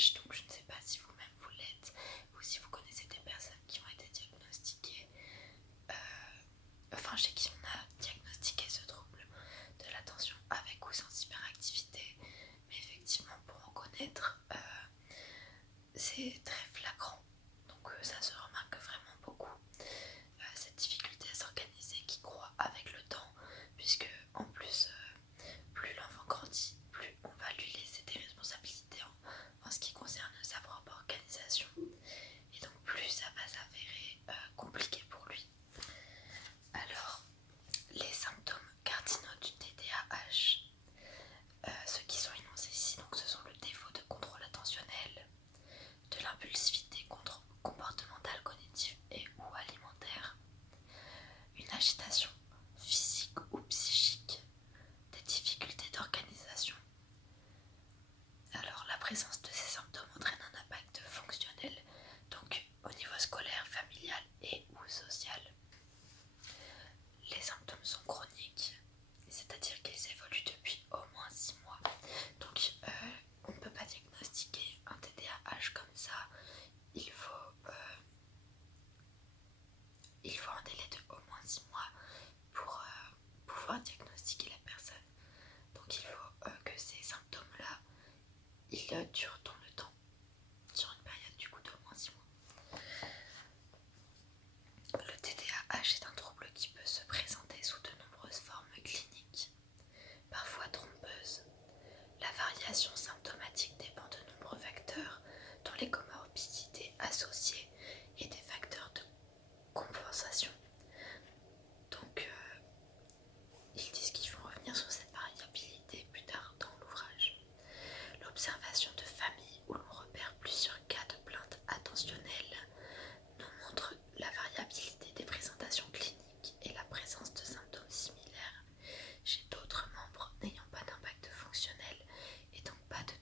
TDAH, donc je ne sais pas si vous-même vous l'êtes ou si vous connaissez des personnes qui ont été diagnostiquées, chez qui on a diagnostiqué ce trouble de l'attention avec ou sans hyperactivité. Mais effectivement, pour en connaître, c'est très flagrant, donc ça se remarque vraiment beaucoup. Cette difficulté à s'organiser qui croît avec le temps, puisque en plus, plus l'enfant grandit, plus on va lui laisser des responsabilités en ce qui concerne sa propre organisation, et donc plus ça va s'avérer compliqué pour lui. Alors, les symptômes cardinaux du TDAH, ceux qui sont énoncés ici, donc ce sont le défaut de contrôle attentionnel, de l'impulsivité comportementale, cognitive et ou alimentaire, une agitation physique ou psychique, des difficultés d'organisation. Alors la présence de ces symptômes entraîne un impact fonctionnel, donc au niveau scolaire, familial et ou social. Les symptômes sont chroniques, c'est-à-dire qu'ils évoluent depuis au moins 6 mois. Donc on ne peut pas diagnostiquer un TDAH comme ça. Il faut un délai de au moins 6 mois pour pouvoir diagnostiquer la personne. Donc il faut que ces symptômes-là, ils durent dans le temps, sur une période du coup d'au moins 6 mois. Le TDAH est un trouble qui peut se présenter sous de nombreuses formes cliniques, parfois trompeuses. La variation symptomatique dépend de nombreux facteurs, dont les comorbidités associées et des facteurs de compensation. Donc ils disent qu'ils vont revenir sur cette variabilité plus tard dans l'ouvrage. L'observation de familles où l'on repère plusieurs cas de plainte attentionnelle nous montre la variabilité des présentations cliniques et la présence de symptômes similaires chez d'autres membres n'ayant pas d'impact fonctionnel et donc pas de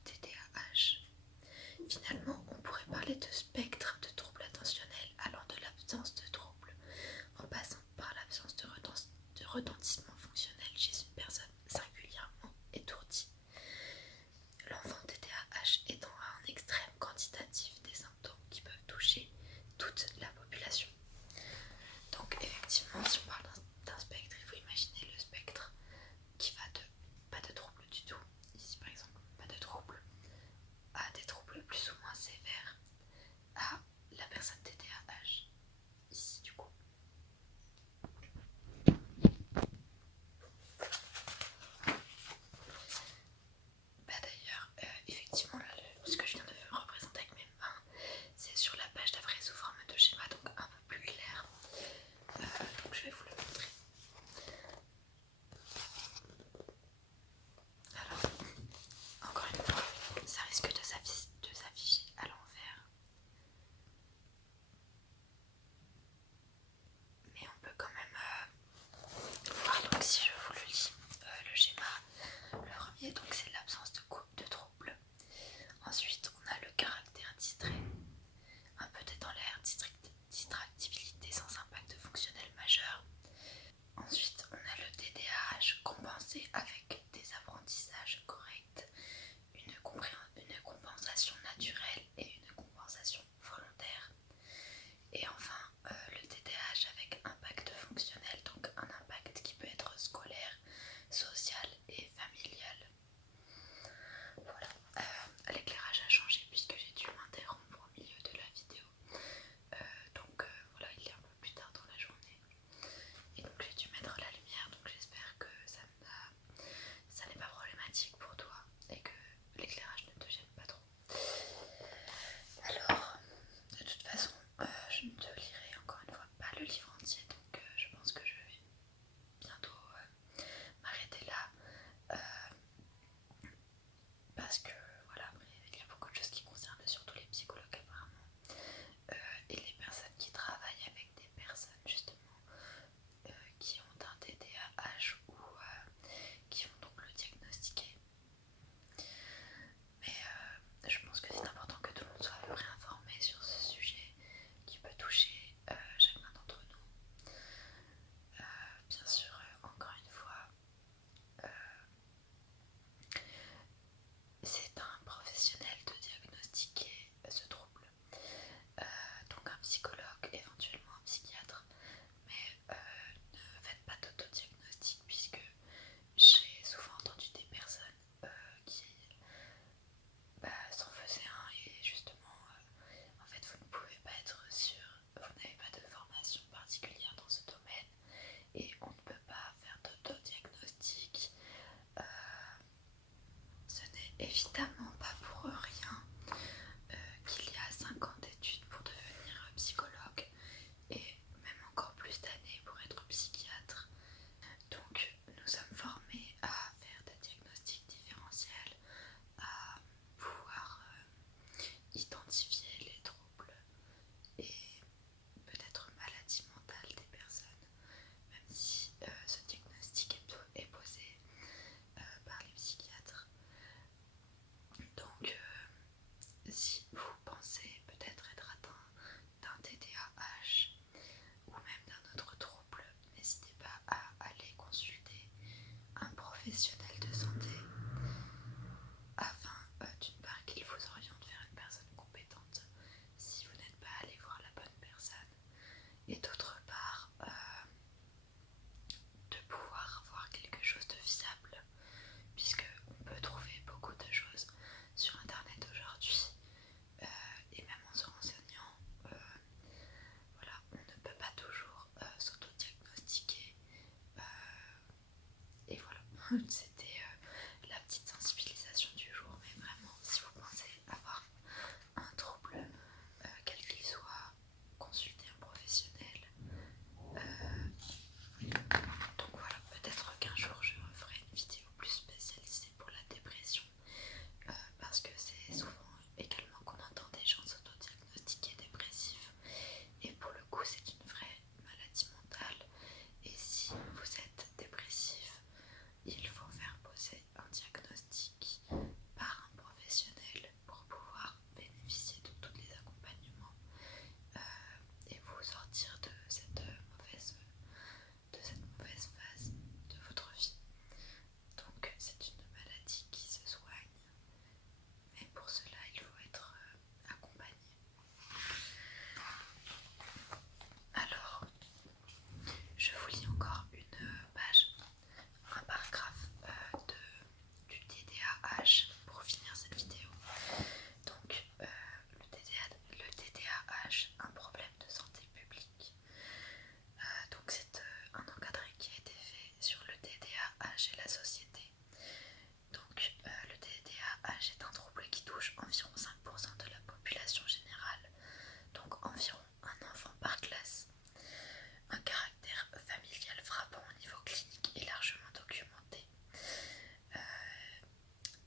C'était la petite sensibilisation du jour, mais vraiment, si vous pensez avoir un trouble, quel qu'il soit, consultez un professionnel. Donc voilà, peut-être qu'un jour je referai une vidéo plus spécialisée pour la dépression, parce que c'est souvent également qu'on entend des gens s'autodiagnostiquer dépressifs, et pour le coup c'est une vraie maladie mentale, et si vous êtes dépressif, il faut faire poser un diagnostic par un professionnel pour pouvoir bénéficier de tous les accompagnements et vous sortir de cette mauvaise phase de votre vie. Donc c'est une maladie qui se soigne, mais pour cela il faut être accompagné. Alors, je vous lis encore une page, un paragraphe du TDAH pour finir cette vidéo. Donc, le TDAH, un problème de santé publique. Donc, c'est un encadré qui a été fait sur le TDAH et la société. Donc, le TDAH est un trouble qui touche environ 5% de la population générale, donc environ un enfant par classe. Un caractère familial frappant au niveau clinique est largement documenté,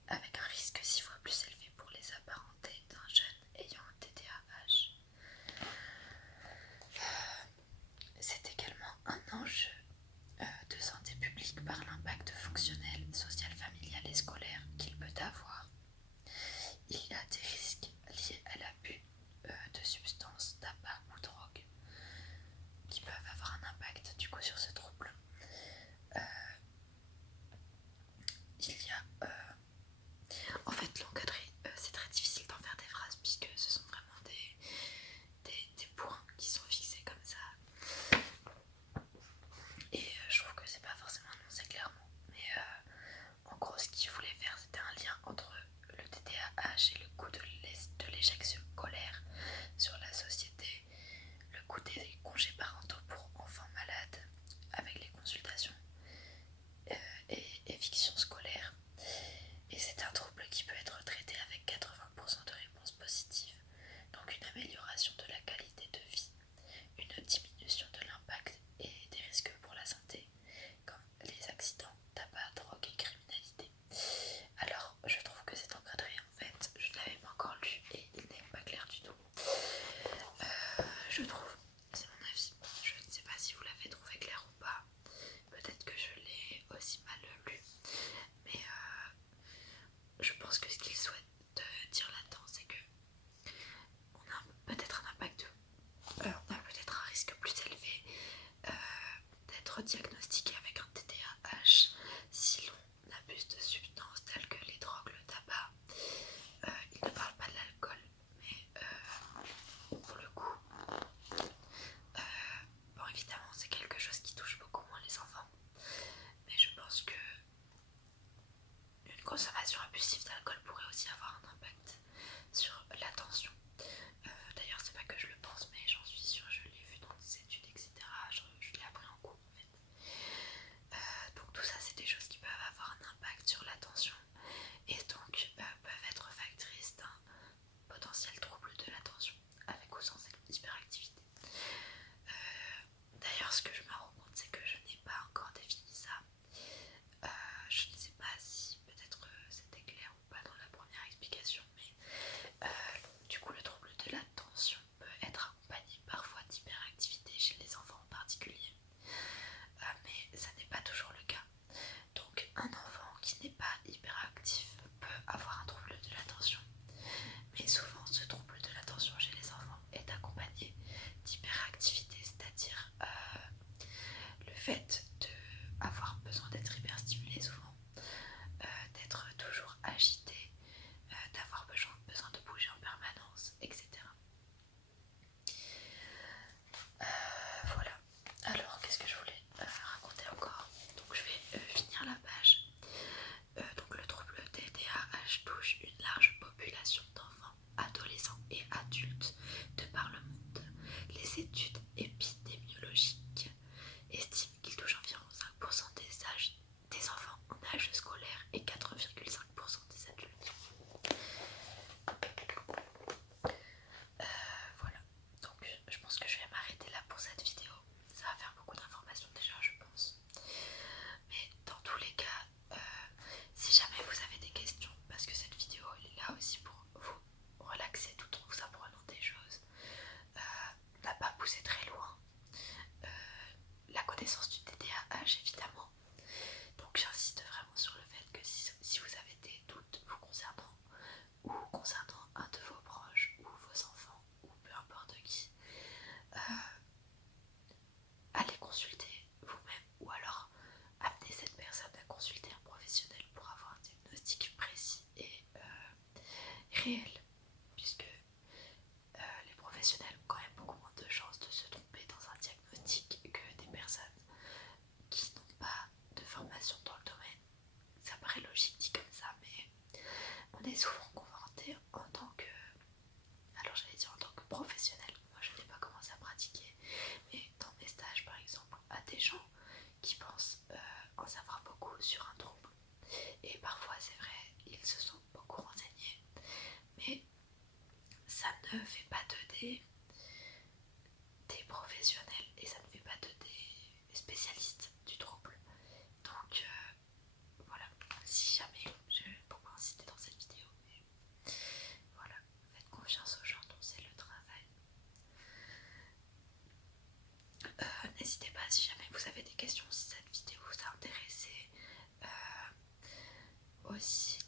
avec un risque 6 fois plus élevé pour les apparentés d'un jeune ayant un TDAH. C'est également un enjeu de santé publique par l'impact fonctionnel, social, familial et scolaire qu'il peut avoir. Il y a des risques liés à l'abus de substances, tabac ou drogue qui peuvent avoir un impact du coup sur ce trouble. Il y a en fait l'encadré, c'est très difficile d'en faire des phrases puisque ce sont vraiment des points qui sont fixés comme ça, et je trouve que c'est pas forcément annoncé clairement, mais en gros ce qu'il voulait faire c'était un lien entre le TDAH et le coût de l'échec scolaire sur la société, le coût des congés parentaux pour enfants malades avec les consultations et évictions scolaires. Et c'est un trouble qui peut être traité avec 80% de réponses positives, donc une amélioration de la qualité de vie, une diminution de l'impact et des risques pour la santé, comme les accidents, tabac, drogue et criminalité. Alors, je trouve que c'est encadré en fait, je ne l'avais pas encore lu et il n'est pas clair du tout. Je trouve, c'est mon avis, je ne sais pas si vous l'avez trouvé clair ou pas, peut-être que je l'ai aussi mal lu, mais je pense que ce qu'il souhaite dire là-dedans, c'est que on a peut-être un impact, on a peut-être un risque plus élevé d'être diagnostiqué avec un TDAH si l'on abuse de substances telles que les drogues, le tabac. Il ne parle pas de l'alcool, mais pour le coup, bon évidemment c'est quelque chose qui touche beaucoup moins les enfants, mais je pense que une consommation abusive d'alcool pourrait aussi avoir un impact sur l'attention. D'ailleurs c'est pas que je le pense, mais j'en suis sûre, je l'ai vu dans des études, etc. Je l'ai appris en cours en fait. Donc tout ça c'est des choses qui peuvent avoir un impact sur l'attention et donc peuvent être factrices d'un potentiel trouble de l'attention avec ou sans hyperactivité. D'ailleurs ce que je me rends compte c'est que je n'ai pas encore défini ça. Je ne sais pas si peut-être c'était clair ou pas dans la première explication, mais du coup le trouble de l'attention peut être accompagné parfois d'hyperactivité chez les enfants en particulier, mais ça n'est pas toujours le cas. Donc un enfant qui n'est pas hyperactif peut avoir un trouble de l'attention, mais souvent ce trouble de l'attention chez les enfants est accompagné d'hyperactivité, c'est-à-dire le fait d'avoir besoin d'être hyperstimulé souvent, d'être toujours agité, d'avoir besoin de bouger en permanence, etc. Voilà. Alors qu'est-ce que je voulais raconter encore? Donc je vais finir la page. Donc le trouble TDAH touche une large population d'enfants, adolescents et adultes de par le monde. Les études épidémiologiques estiment qu'il touche environ 5% des enfants en âge réel, puisque les professionnels ont quand même beaucoup moins de chances de se tromper dans un diagnostic que des personnes qui n'ont pas de formation dans le domaine. Ça paraît logique dit comme ça, mais on est souvent confronté en tant que, alors j'allais dire en tant que professionnel, moi je n'ai pas commencé à pratiquer, mais dans mes stages par exemple, à des gens qui pensent en savoir beaucoup sur un trouble. Et parfois c'est vrai, ils se sont beaucoup renseignés, mais ça ne fait pas d'eux des professionnels et ça ne fait pas d'eux des spécialistes du trouble. Donc voilà, si jamais, je vais beaucoup insister dans cette vidéo, mais voilà, faites confiance aux gens dont c'est le travail. N'hésitez pas si jamais vous avez des questions, si cette vidéo vous a intéressé. Aussi,